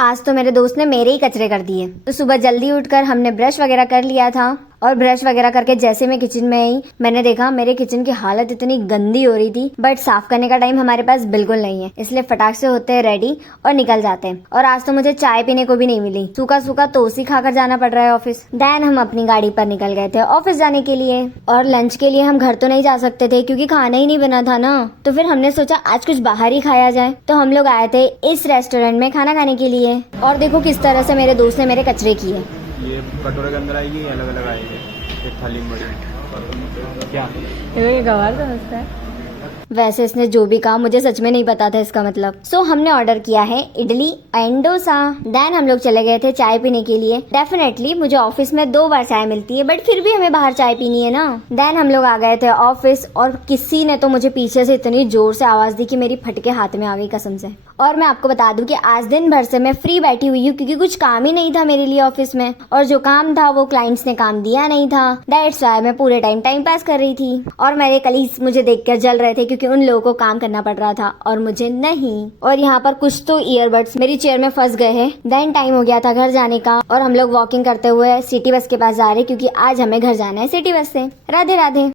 आज तो मेरे दोस्त ने मेरे ही कचरे कर दिए। तो सुबह जल्दी उठकर हमने ब्रश वगैरह कर लिया था और ब्रश वगैरह करके जैसे मैं किचन में आई, मैंने देखा मेरे किचन की हालत इतनी गंदी हो रही थी। बट साफ करने का टाइम हमारे पास बिल्कुल नहीं है, इसलिए फटाक से होते हैं रेडी और निकल जाते हैं। और आज तो मुझे चाय पीने को भी नहीं मिली, सूखा सूखा तोसी खाकर जाना पड़ रहा है ऑफिस। देन हम अपनी गाड़ी पर निकल गए थे ऑफिस जाने के लिए। और लंच के लिए हम घर तो नहीं जा सकते थे क्योंकि खाना ही नहीं बना था ना। तो फिर हमने सोचा आज कुछ बाहर ही खाया जाए। तो हम लोग आए थे इस रेस्टोरेंट में खाना खाने के लिए। और देखो किस तरह से मेरे दोस्त ने मेरे कचरे किए। ये कटोरे के अंदर आएगी, अलग अलग आएंगे, एक थाली में बड़ी क्या ये गवार समझता है। वैसे इसने जो भी कहा मुझे सच में नहीं पता था इसका मतलब। सो हमने ऑर्डर किया है इडली एंड डोसा। देन हम लोग चले गए थे चाय पीने के लिए। डेफिनेटली मुझे ऑफिस में 2 बार चाय मिलती है, बट फिर भी हमें बाहर चाय पीनी है ना। देन हम लोग आ गए थे ऑफिस और किसी ने तो मुझे पीछे से इतनी जोर से आवाज दी कि मेरी फटके हाथ में आ गई कसम से। और मैं आपको बता दूं कि आज दिन भर से मैं फ्री बैठी हुई हूँ क्योंकि कुछ काम ही नहीं था मेरे लिए ऑफिस में, और जो काम था वो क्लाइंट्स ने काम दिया नहीं था। दैट्स व्हाई मैं पूरे टाइम पास कर रही थी। और मेरे कलीग्स मुझे देखकर जल रहे थे क्योंकि उन लोगों को काम करना पड़ रहा था और मुझे नहीं। और यहाँ पर कुछ तो ईयरबड्स मेरी चेयर में फंस गए हैं। देन टाइम हो गया था घर जाने का और हम लोग वॉकिंग करते हुए सिटी बस के पास जा रहे क्योंकि आज हमें घर जाना है सिटी बस से। राधे राधे।